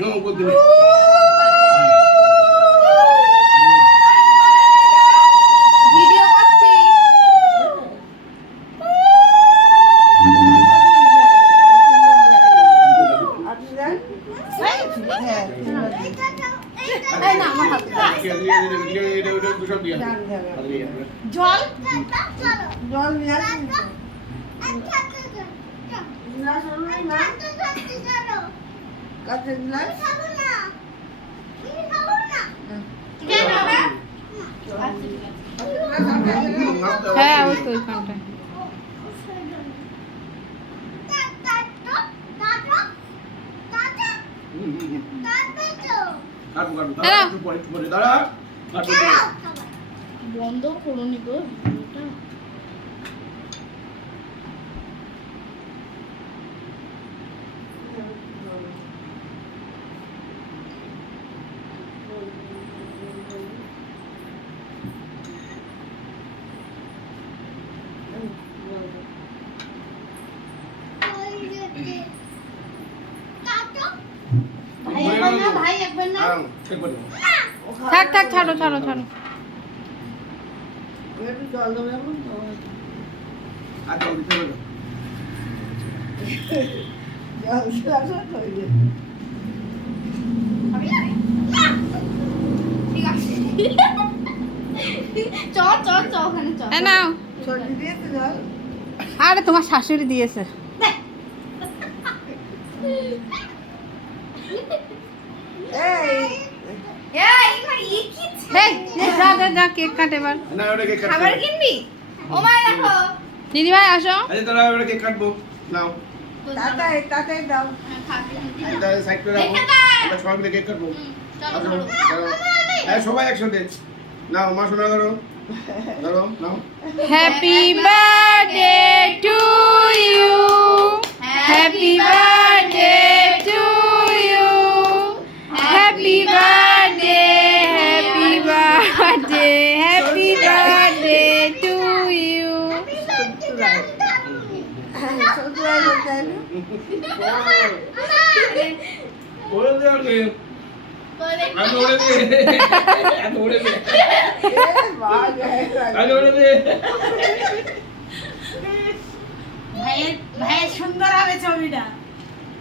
No বলতে হবে video করছি। এই না আমার হাত জল জল নিয়ে কাছে গ্লাস কেন হবে? হ্যাঁ ওই তো ওইখানটায়। দাঁড়া বন্ধ করুনি গো ভিডিওটা। ভাই একবার না, ভাই একবার না। থাক থাক ছাড়ো ছাড়ো ছাড়ো। একটু জল দেবো এখন তো আচ্ছা দিতে হবে জল আসা তো ঠিক আছে। চ চ চ ওখানে চ। এ নাও। সর্দি দিয়েছে জল আরে তোমার শাশুড়ি দিয়েছে। এই এই এবার ই কি এই যা যা যা কেক কাট এবার। না ওটা কেক কাটবো খাবার কিনবি? ও মা দেখো। দিদি ভাই আসো। আচ্ছা তাহলে ওটা কেক কাটবো নাও তাতাই তাতাই দাও এটা সাইড করে রাখো আমরা সবাই মিলে কেক কাটবো চলো আসো চলো। দাঁড়াও। এই সবাই একসাথে নাও মা শোনা ধরো ধরো নাও happy birthday to you, happy birthday to you, happy birthday, happy birthday, happy birthday to you. সতুরাই বলতে হবে ওরে দে আগে আমি ওরে দে আমি ওরে দে আমি ওরে দে ভাইয়ের সুন্দর হবে ছবিটা।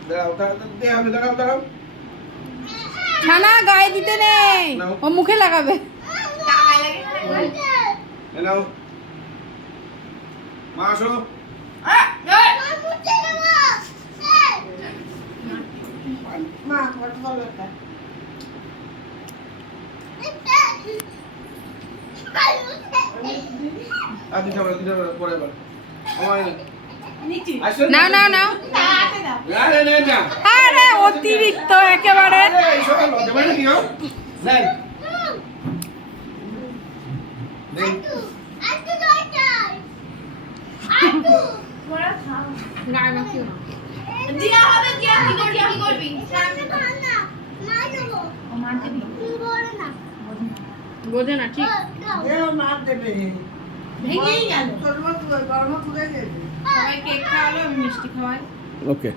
দাঁড়াও দে আমি দাঁড়াও ছানা গায়ে দিতে নেই, ও মুখে লাগাবে। এ নাও মা আসো মা কত ভালো একটা আর দিতে হবে পরে আবার আমার আসো নাও নাও নাও। না না না আরে অতিরিক্ত একেবারে। এই সব লজ্জা পায় নাকি গো দেন দেন গায়ে মাখিও না। দিয়া হবে দিয়া কি করবি কি করবি? ও মার দিবি। বোঝে না ঠিক। এও না দেবে ভেঙেই গেল। তোর মত গরম পুরে গেছে সবাই কেক খাওয়ালো, আমি মিষ্টি খাওয়াই। ওকে